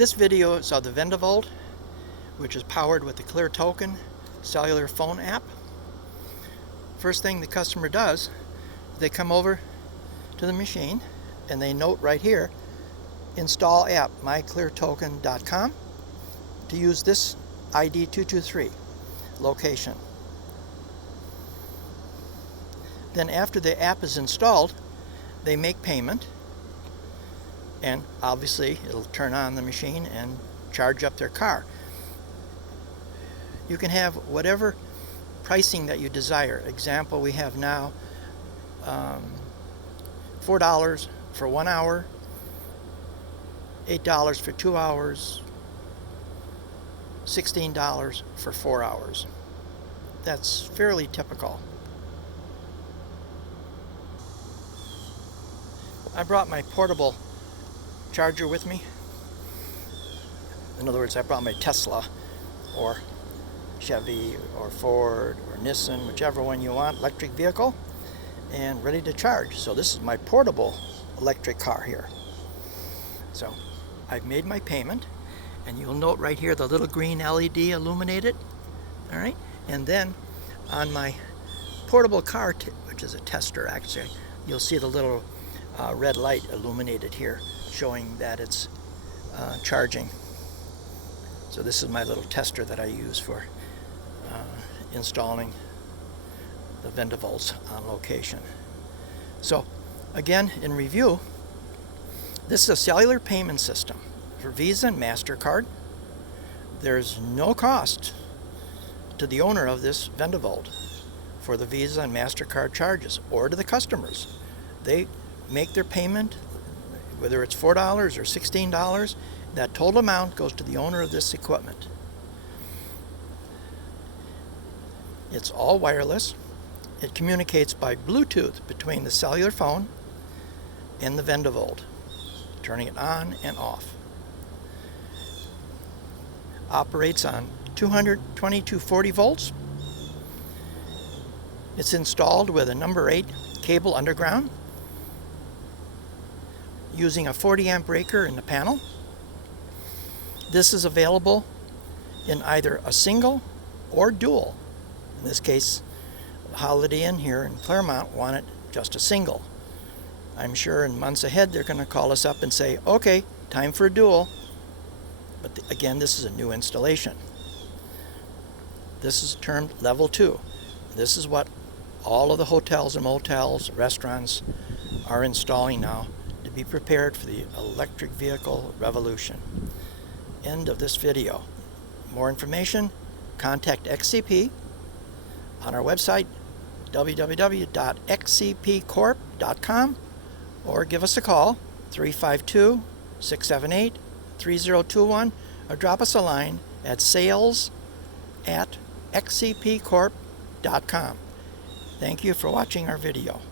This video is of the Vendavolt, which is powered with the Clear Token cellular phone app. First thing the customer does, they come over to the machine and they note right here, install app, mycleartoken.com, to use this ID 223 location. Then after the app is installed, they make payment, and obviously it'll turn on the machine and charge up their car. You can have whatever pricing that you desire. Example, we have now $4 for 1 hour, $8 for 2 hours, $16 for 4 hours. That's fairly typical. I brought my portable charger with me. In other words, I brought my Tesla or Chevy or Ford or Nissan, whichever one you want, electric vehicle, and ready to charge. So this is my portable electric car here. So I've made my payment, and you'll note right here the little green LED illuminated. All right, and then on my portable car, which is a tester actually, you'll see the little red light illuminated here showing that it's charging. So this is my little tester that I use for installing the Vendavolts on location. So again, in review, this is a cellular payment system for Visa and Mastercard. There's no cost to the owner of this Vendavolt for the Visa and Mastercard charges, or to the customers. They make their payment, whether it's $4 or $16, that total amount goes to the owner of this equipment. It's all wireless. It communicates by Bluetooth between the cellular phone and the Vendavolt, turning it on and off. Operates on 220 to 40 volts. It's installed with a number 8 cable underground, using a 40 amp breaker in the panel. This is available in either a single or dual. In this case, Holiday Inn here in Clermont wanted just a single. I'm sure in months ahead they're going to call us up and say, okay, time for a dual. But again, this is a new installation. This is termed level 2. This is what all of the hotels and motels, restaurants are installing now to be prepared for the electric vehicle revolution. End of this video. More information, contact XCP on our website, www.xcpcorp.com, or give us a call, 352-678-3021, or drop us a line at sales@xcpcorp.com. Thank you for watching our video.